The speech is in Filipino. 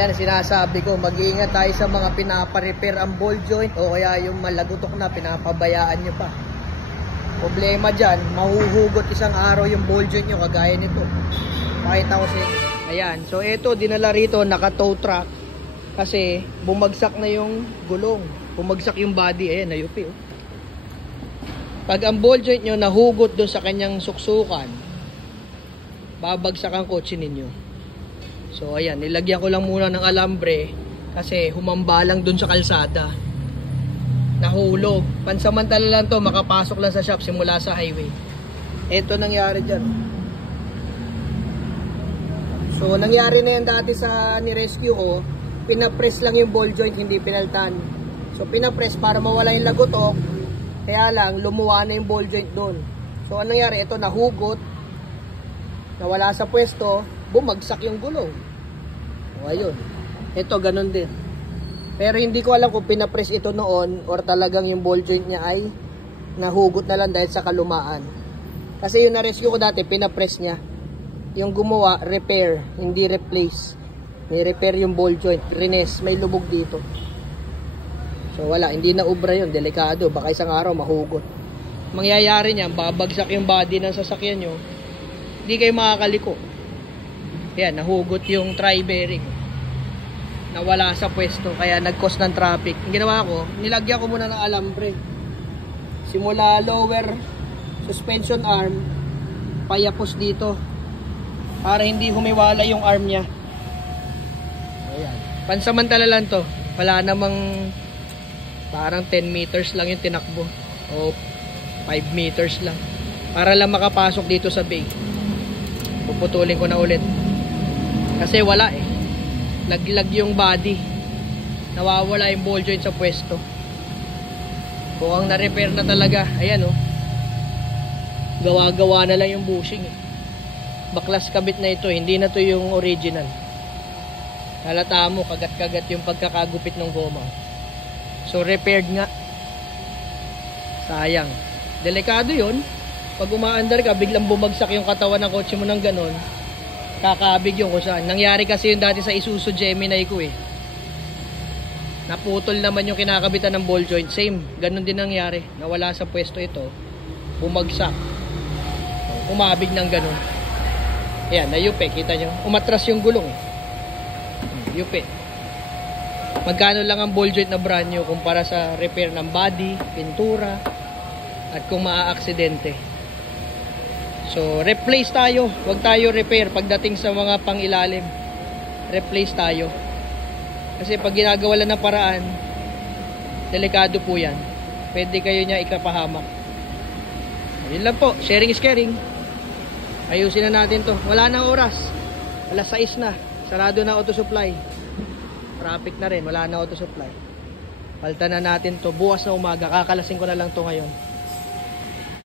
Ayan, sinasabi ko, mag-iingat tayo sa mga pinapa-repair ang ball joint o kaya yung malagutok na pinapabayaan nyo pa. Problema dyan, mahuhugot isang araw yung ball joint nyo kagaya nito. Pakita ko sa inyo. Ayan, so ito dinala rito, naka-tow truck kasi bumagsak na yung gulong. Bumagsak yung body, ayan, nayupi oh. Pag ang ball joint nyo nahugot doon sa kanyang suksukan, babagsak ang kotse ninyo. So ayan, nilagyan ko lang muna ng alambre kasi humambalang dun sa kalsada. Nahulog. Pansamantala lang to, makapasok lang sa shop simula sa highway. Ito nangyari dyan. So nangyari na yan dati sa ni-rescue ko. Pinapress lang yung ball joint, hindi pinaltan. So pinapress para mawala yung lagotok. Kaya lang, lumuwa na yung ball joint dun. So anong nangyari? Ito nahugot. Nawala sa pwesto. Bumagsak yung gulong. O ayun. Ito ganun din. Pero hindi ko alam kung pinapress ito noon or talagang yung ball joint niya ay nahugot na lang dahil sa kalumaan. Kasi yung na-rescue ko dati, pinapress niya. Yung gumawa, repair, hindi replace. May repair yung ball joint. Rines, may lubog dito. So wala, hindi na ubra yun. Delikado. Baka isang araw mahugot. Mangyayari niyan, babagsak yung body ng sasakyan nyo. Hindi kayo makakaliko. Ayan, nahugot yung tri-bearing. Nawala sa pwesto, kaya nag-cause ng traffic. Ang ginawa ko, nilagyan ko muna ng alambre. Simula lower suspension arm, payapos dito. Para hindi humiwala yung arm niya. Ayan. Pansamantala lang to. Wala namang parang 10 meters lang yung tinakbo. O 5 meters lang. Para lang makapasok dito sa bay. Puputulin ko na ulit. Kasi wala eh. Laglag yung body. Nawawala yung ball joint sa pwesto. Kung ang na-repair na talaga, ayan oh. Gawa-gawa na lang yung bushing eh. Baklas kabit na ito, hindi na to yung original. Halata mo, kagat-kagat yung pagkakagupit ng goma. So repaired nga. Sayang. Delikado yun. Pag umaandar ka, biglang bumagsak yung katawan ng kotse mo ng ganon. Kakabig yung kung saan. Nangyari kasi yun dati sa Isuzu Gemini ko eh. Naputol naman yung kinakabitan ng ball joint. Same, ganun din nangyari. Nawala sa pwesto ito. Bumagsak. Umabig ng ganun. Ayan, nayupi. Kita nyo. Umatras yung gulong eh. Yupi. Magkano lang ang ball joint na brand new kumpara sa repair ng body, pintura, at kung maa-aksidente. So, replace tayo. Huwag tayo repair pagdating sa mga pangilalim. Replace tayo. Kasi pag ginagawa lang ng paraan, delikado po yan. Pwede kayo niya ikapahamak. Yun lang po. Sharing is caring. Ayusin na natin to. Wala nang oras. Alas 6 na. Sarado na auto supply. Traffic na rin. Wala na auto supply. Palta na natin to. Bukas na umaga. Kakalasin ko na lang to ngayon.